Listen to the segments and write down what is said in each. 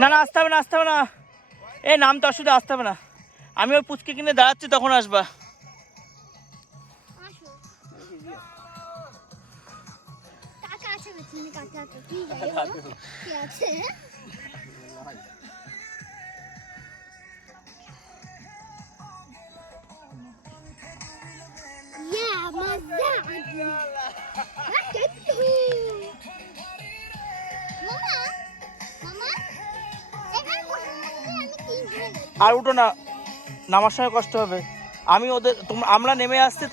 না না, আসতে হবে না, আসতে হবে না। এই নামতে অসুবিধা, আসতে হবে না। আমি ওই পুচকে কিনে দাঁড়াচ্ছি, তখন আসবা। আর উঠো না, নামার সময় কষ্ট হবে। আমি ওদের আমরা নেমে আসতে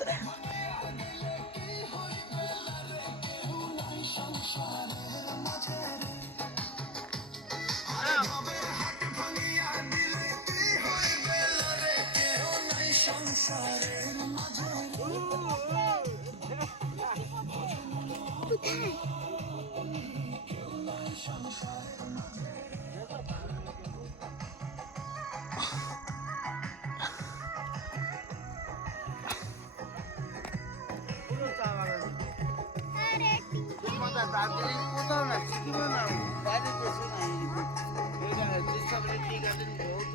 দার্জিলিং কোথাও না, সিকিমে না, বাইরে দেশে নাই। এখানে ডিসেবিলিটি গার্ডেন বহুত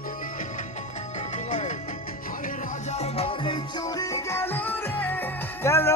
গেল।